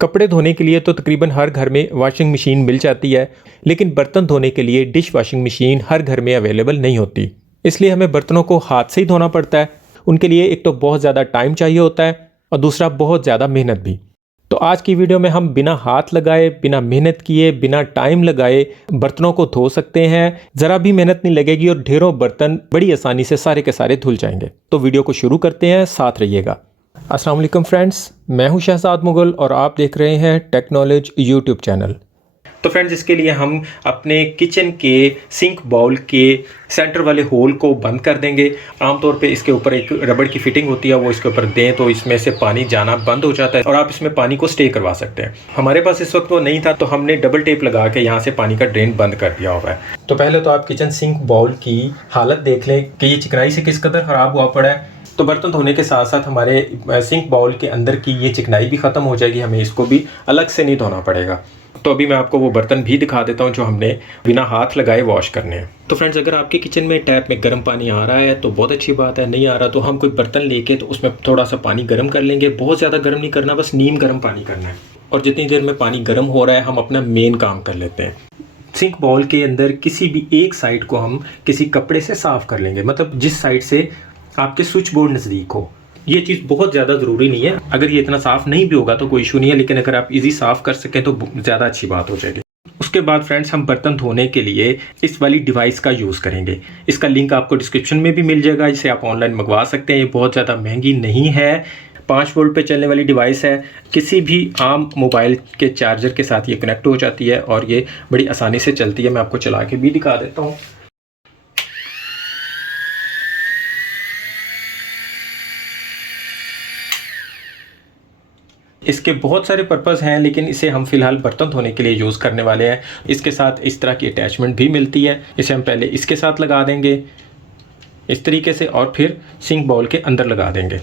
कपड़े धोने के लिए तो तकरीबन हर घर में वॉशिंग मशीन मिल जाती है, लेकिन बर्तन धोने के लिए डिश वॉशिंग मशीन हर घर में अवेलेबल नहीं होती। इसलिए हमें बर्तनों को हाथ से ही धोना पड़ता है। उनके लिए एक तो बहुत ज़्यादा टाइम चाहिए होता है और दूसरा बहुत ज़्यादा मेहनत भी। तो आज की वीडियो में हम बिना हाथ लगाए, बिना मेहनत किए, बिना टाइम लगाए बर्तनों को धो सकते हैं। ज़रा भी मेहनत नहीं लगेगी और ढेरों बर्तन बड़ी आसानी से सारे के सारे धुल जाएंगे। तो वीडियो को शुरू करते हैं, साथ रहिएगा। अस्सलाम वालेकुम फ्रेंड्स, मैं हूं शहजाद मुगल और आप देख रहे हैं टेक नॉलेज यूट्यूब चैनल। तो फ्रेंड्स, इसके लिए हम अपने किचन के सिंक बाउल के सेंटर वाले होल को बंद कर देंगे। आमतौर पे इसके ऊपर एक रबड़ की फिटिंग होती है, वो इसके ऊपर दें तो इसमें से पानी जाना बंद हो जाता है और आप इसमें पानी को स्टे करवा सकते हैं। हमारे पास इस वक्त वो नहीं था तो हमने डबल टेप लगा के यहाँ से पानी का ड्रेन बंद कर दिया हुआ है। तो पहले तो आप किचन सिंक बाउल की हालत देख लें कि ये चिकनाई से किस कदर ख़राब हुआ पड़ा है। तो बर्तन धोने के साथ साथ हमारे सिंक बाउल के अंदर की ये चिकनाई भी ख़त्म हो जाएगी, हमें इसको भी अलग से नहीं धोना पड़ेगा। तो अभी मैं आपको वो बर्तन भी दिखा देता हूँ जो हमने बिना हाथ लगाए वॉश करने हैं। तो फ्रेंड्स, अगर आपके किचन में टैप में गर्म पानी आ रहा है तो बहुत अच्छी बात है, नहीं आ रहा तो हम कोई बर्तन लेके तो उसमें थोड़ा सा पानी गर्म कर लेंगे। बहुत ज़्यादा गर्म नहीं करना, बस नीम गर्म पानी करना है। और जितनी देर में पानी गर्म हो रहा है हम अपना मेन काम कर लेते हैं। सिंक बाउल के अंदर किसी भी एक साइड को हम किसी कपड़े से साफ़ कर लेंगे, मतलब जिस साइड से आपके स्विच बोर्ड नज़दीक हो। ये चीज़ बहुत ज़्यादा ज़रूरी नहीं है, अगर ये इतना साफ़ नहीं भी होगा तो कोई इशू नहीं है, लेकिन अगर आप इजी साफ़ कर सकें तो ज़्यादा अच्छी बात हो जाएगी। उसके बाद फ्रेंड्स, हम बर्तन धोने के लिए इस वाली डिवाइस का यूज़ करेंगे। इसका लिंक आपको डिस्क्रिप्शन में भी मिल जाएगा, जिसे आप ऑनलाइन मंगवा सकते हैं। ये बहुत ज़्यादा महंगी नहीं है, 5 वोल्ट पे चलने वाली डिवाइस है। किसी भी आम मोबाइल के चार्जर के साथ ये कनेक्ट हो जाती है और ये बड़ी आसानी से चलती है। मैं आपको चला के भी दिखा देता हूँ। इसके बहुत सारे पर्पज़ हैं, लेकिन इसे हम फ़िलहाल बर्तन धोने के लिए यूज़ करने वाले हैं। इसके साथ इस तरह की अटैचमेंट भी मिलती है, इसे हम पहले इसके साथ लगा देंगे इस तरीके से और फिर सिंक बाउल के अंदर लगा देंगे।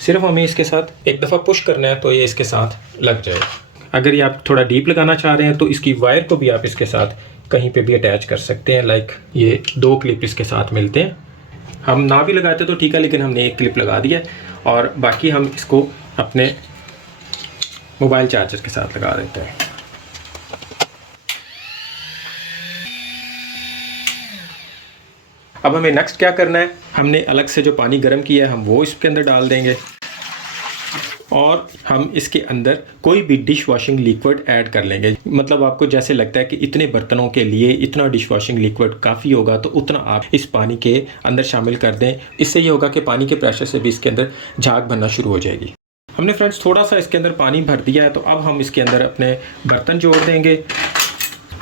सिर्फ हमें इसके साथ एक दफ़ा पुश करना है तो ये इसके साथ लग जाएगा। अगर ये आप थोड़ा डीप लगाना चाह रहे हैं तो इसकी वायर को भी आप इसके साथ कहीं पर भी अटैच कर सकते हैं। लाइक ये 2 क्लिप इसके साथ मिलते हैं। हम ना भी लगाते तो ठीक है, लेकिन हमने एक क्लिप लगा दिया और बाकी हम इसको अपने मोबाइल चार्जर के साथ लगा देते हैं। अब हमें नेक्स्ट क्या करना है, हमने अलग से जो पानी गर्म किया है हम वो इसके अंदर डाल देंगे और हम इसके अंदर कोई भी डिश वॉशिंग लिक्विड ऐड कर लेंगे। मतलब आपको जैसे लगता है कि इतने बर्तनों के लिए इतना डिश वॉशिंग लिक्विड काफ़ी होगा तो उतना आप इस पानी के अंदर शामिल कर दें। इससे ये होगा कि पानी के प्रेशर से भी इसके अंदर झाग बनना शुरू हो जाएगी। हमने फ्रेंड्स थोड़ा सा इसके अंदर पानी भर दिया है, तो अब हम इसके अंदर अपने बर्तन जोड़ देंगे।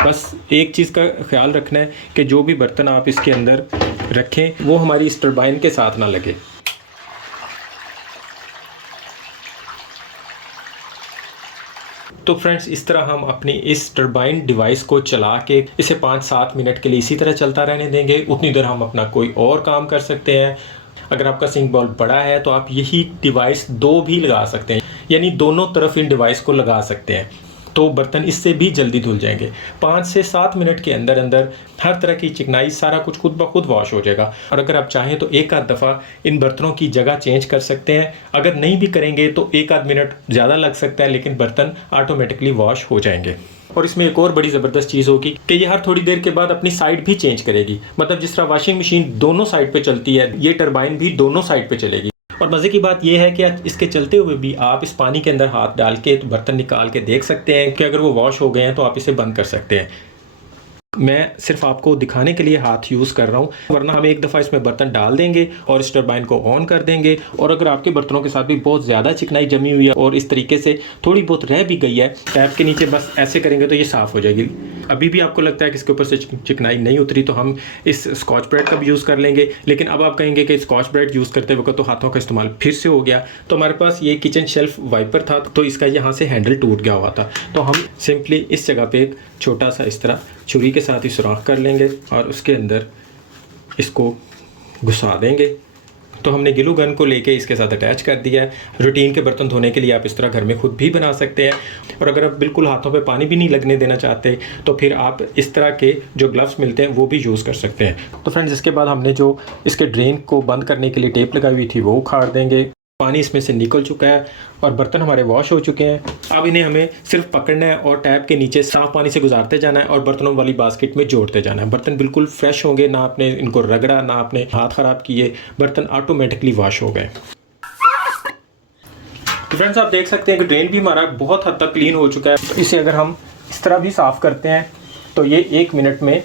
बस एक चीज़ का ख्याल रखना है कि जो भी बर्तन आप इसके अंदर रखें वो हमारी इस टरबाइन के साथ ना लगे। तो फ्रेंड्स, इस तरह हम अपनी इस टरबाइन डिवाइस को चला के इसे 5-7 मिनट के लिए इसी तरह चलता रहने देंगे। उतनी देर हम अपना कोई और काम कर सकते हैं। अगर आपका सिंक बाउल बड़ा है तो आप यही डिवाइस 2 भी लगा सकते हैं, यानी दोनों तरफ इन डिवाइस को लगा सकते हैं, तो बर्तन इससे भी जल्दी धुल जाएंगे। 5 से 7 मिनट के अंदर अंदर हर तरह की चिकनाई सारा कुछ खुद ब खुद वॉश हो जाएगा। और अगर आप चाहें तो एक आध दफ़ा इन बर्तनों की जगह चेंज कर सकते हैं। अगर नहीं भी करेंगे तो 1-आध मिनट ज़्यादा लग सकता है, लेकिन बर्तन ऑटोमेटिकली वॉश हो जाएंगे। और इसमें एक और बड़ी ज़बरदस्त चीज़ होगी कि ये हर थोड़ी देर के बाद अपनी साइड भी चेंज करेगी। मतलब जिस तरह वॉशिंग मशीन दोनों साइड पे चलती है, ये टरबाइन भी दोनों साइड पे चलेगी। और मज़े की बात यह है कि इसके चलते हुए भी आप इस पानी के अंदर हाथ डाल के तो बर्तन निकाल के देख सकते हैं कि अगर वो वॉश हो गए हैं तो आप इसे बंद कर सकते हैं। मैं सिर्फ आपको दिखाने के लिए हाथ यूज़ कर रहा हूँ, वरना हम एक दफ़ा इसमें बर्तन डाल देंगे और इस टरबाइन को ऑन कर देंगे। और अगर आपके बर्तनों के साथ भी बहुत ज़्यादा चिकनाई जमी हुई है और इस तरीके से थोड़ी बहुत रह भी गई है, टैप के नीचे बस ऐसे करेंगे तो ये साफ़ हो जाएगी। अभी भी आपको लगता है कि इसके ऊपर से चिकनाई नहीं उतरी तो हम इस स्कॉच ब्राइट का भी यूज़ कर लेंगे। लेकिन अब आप कहेंगे कि स्कॉच ब्राइट यूज़ करते वक्त तो हाथों का इस्तेमाल फिर से हो गया। तो हमारे पास ये किचन शेल्फ वाइपर था, तो इसका यहाँ से हैंडल टूट गया हुआ था, तो हम सिंपली इस जगह पे एक छोटा सा इस तरह छुरी के साथ ही सुराख कर लेंगे और उसके अंदर इसको घुसा देंगे। तो हमने ग्लू गन को लेके इसके साथ अटैच कर दिया है। रूटीन के बर्तन धोने के लिए आप इस तरह घर में खुद भी बना सकते हैं। और अगर आप बिल्कुल हाथों पे पानी भी नहीं लगने देना चाहते तो फिर आप इस तरह के जो ग्लव्स मिलते हैं वो भी यूज़ कर सकते हैं। तो फ्रेंड्स, इसके बाद हमने जो इसके ड्रेन को बंद करने के लिए टेप लगाई हुई थी वो उखाड़ देंगे। पानी इसमें से निकल चुका है और बर्तन हमारे वॉश हो चुके हैं। अब इन्हें हमें सिर्फ पकड़ना है और टैप के नीचे साफ पानी से गुजारते जाना है और बर्तनों वाली बास्केट में जोड़ते जाना है। बर्तन बिल्कुल फ्रेश होंगे, ना आपने इनको रगड़ा, ना आपने हाथ ख़राब किए, बर्तन ऑटोमेटिकली वॉश हो गए। तो फ्रेंड्स, आप देख सकते हैं कि ड्रेन भी हमारा बहुत हद तक क्लीन हो चुका है। तो इसे अगर हम इस तरह भी साफ़ करते हैं तो ये 1 मिनट में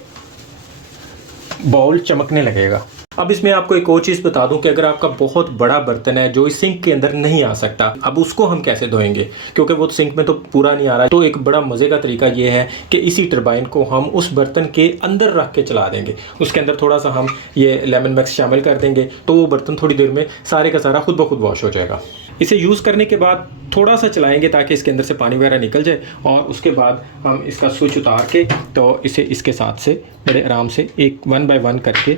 बाउल चमकने लगेगा। अब इसमें आपको एक और चीज़ बता दूं कि अगर आपका बहुत बड़ा बर्तन है जो इस सिंक के अंदर नहीं आ सकता, अब उसको हम कैसे धोएंगे, क्योंकि वो सिंक में तो पूरा नहीं आ रहा है। तो एक बड़ा मज़े का तरीका ये है कि इसी टरबाइन को हम उस बर्तन के अंदर रख के चला देंगे। उसके अंदर थोड़ा सा हम ये लेमन मैक्स शामिल कर देंगे तो वो बर्तन थोड़ी देर में सारे का सारा खुद ब खुद वॉश हो जाएगा। इसे यूज़ करने के बाद थोड़ा सा चलाएंगे ताकि इसके अंदर से पानी वगैरह निकल जाए और उसके बाद हम इसका स्विच उतार के तो इसे इसके साथ से बड़े आराम से एक 1 बाय 1 करके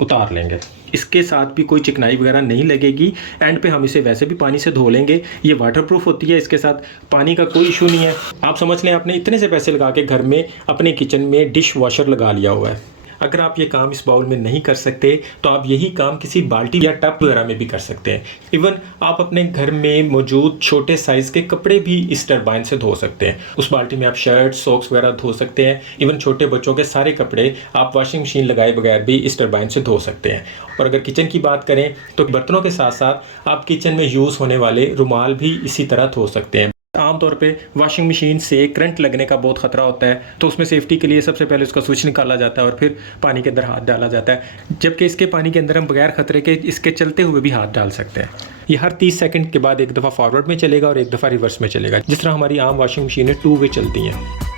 उतार लेंगे। इसके साथ भी कोई चिकनाई वगैरह नहीं लगेगी। एंड पे हम इसे वैसे भी पानी से धो लेंगे। ये वाटरप्रूफ होती है, इसके साथ पानी का कोई इशू नहीं है। आप समझ लें आपने इतने से पैसे लगा के घर में अपने किचन में डिश वॉशर लगा लिया हुआ है। अगर आप ये काम इस बाउल में नहीं कर सकते तो आप यही काम किसी बाल्टी या टब वगैरह में भी कर सकते हैं। इवन आप अपने घर में मौजूद छोटे साइज़ के कपड़े भी इस टरबाइन से धो सकते हैं। उस बाल्टी में आप शर्ट, सॉक्स वगैरह धो सकते हैं। इवन छोटे बच्चों के सारे कपड़े आप वॉशिंग मशीन लगाए बगैर भी इस टरबाइन से धो सकते हैं। और अगर किचन की बात करें तो बर्तनों के साथ साथ आप किचन में यूज़ होने वाले रुमाल भी इसी तरह धो सकते हैं। आमतौर पे वॉशिंग मशीन से करंट लगने का बहुत ख़तरा होता है, तो उसमें सेफ्टी के लिए सबसे पहले उसका स्विच निकाला जाता है और फिर पानी के अंदर हाथ डाला जाता है। जबकि इसके पानी के अंदर हम बगैर ख़तरे के इसके चलते हुए भी हाथ डाल सकते हैं। ये हर 30 सेकंड के बाद एक दफ़ा फॉरवर्ड में चलेगा और एक दफ़ा रिवर्स में चलेगा, जिस तरह हमारी आम वॉशिंग मशीनें 2 वे चलती हैं।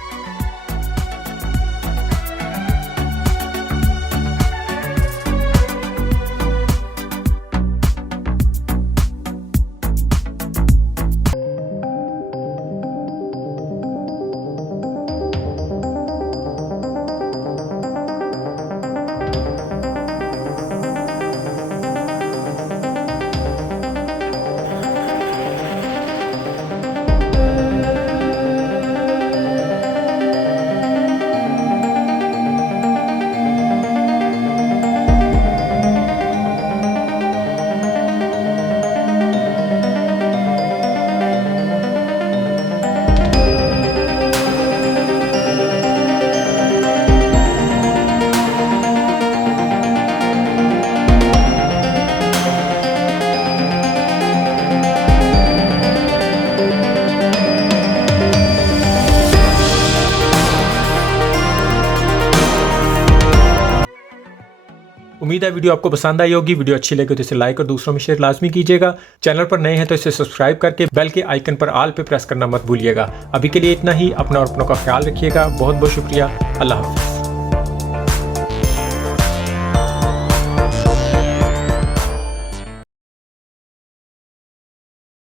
उम्मीद है वीडियो आपको पसंद आई होगी। वीडियो अच्छी लगे तो इसे लाइक और दूसरों में शेयर लाजमी कीजिएगा। चैनल पर नए हैं तो इसे सब्सक्राइब करके बेल के आइकन पर ऑल पे प्रेस करना मत भूलिएगा। अभी के लिए इतना ही। अपना और अपनों का ख्याल रखिएगा। बहुत बहुत शुक्रिया। अल्लाह हाफ़िज़।